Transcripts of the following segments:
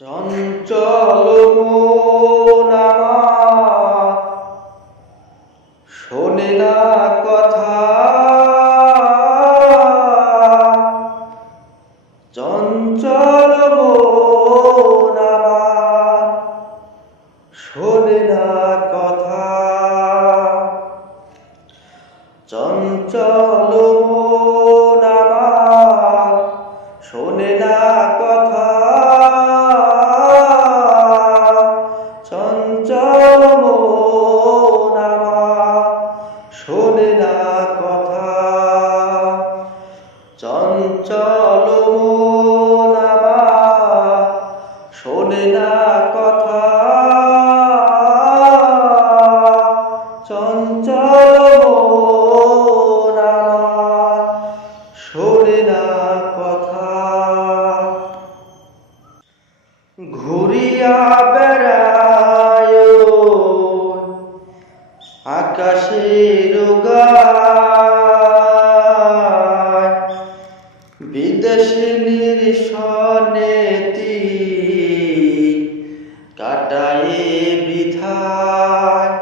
চঞ্চল মন আমার শোনে না কথা, চঞ্চল মন আমার শোনে না কথা, চঞ্চল মন আমার শোনে না কথা, চঞ্চল মন আমার শোনে না কথা, চঞ্চল মন আমার শোনে না কথা, চঞ্চল মন আমার শোনে না কথা। ঘুরিয়া বেড়ায় আকাশের গায়, বিদেশিনীর সনেতি কাটায়ে বিধায়।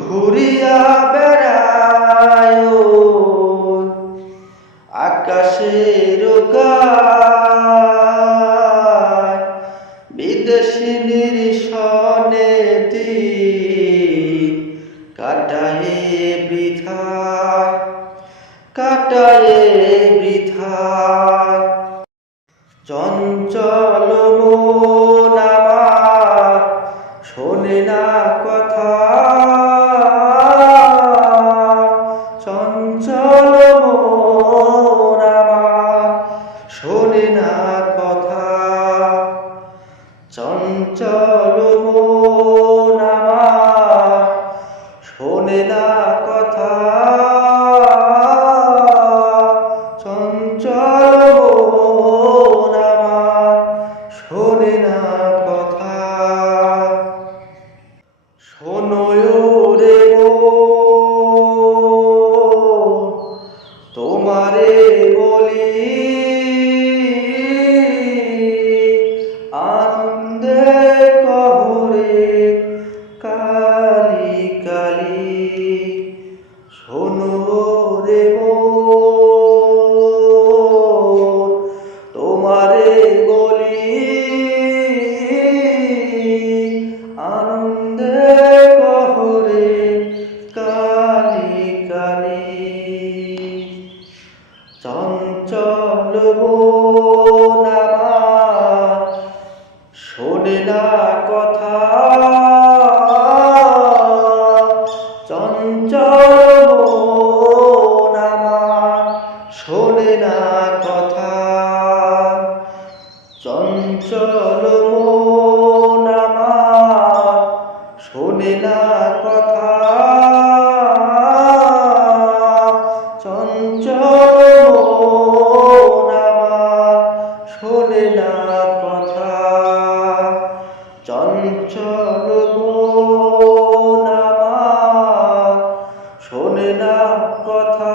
ঘুরিয়া বেড়ায় আকাশের গায়, বিদেশিনীর সনেতি কাটায়ে বৃথায়, কাটায়ে বৃথায়। চঞ্চল মন আমার শোনে না কথা, চঞ্চল মন আমার শোনে না কথা, চঞ্চল মন আমার শোনে না কথা, চঞ্চল মন আমার শোনে না কথা। শোনো রে তোমারে বলি, আনন্দে কহরে কালি কালি। শোনো রে তোমারে বলি, আনন্দে কহরে কালি কালি। চঞ্চল মন আমার শোনে না কথা, চঞ্চল মন আমার শোনে না কথা, চঞ্চল মন আমার শোনে না কথা, চঞ্চল মন আমার শোনে না কথা, চঞ্চল মন আমার শোনে না কথা।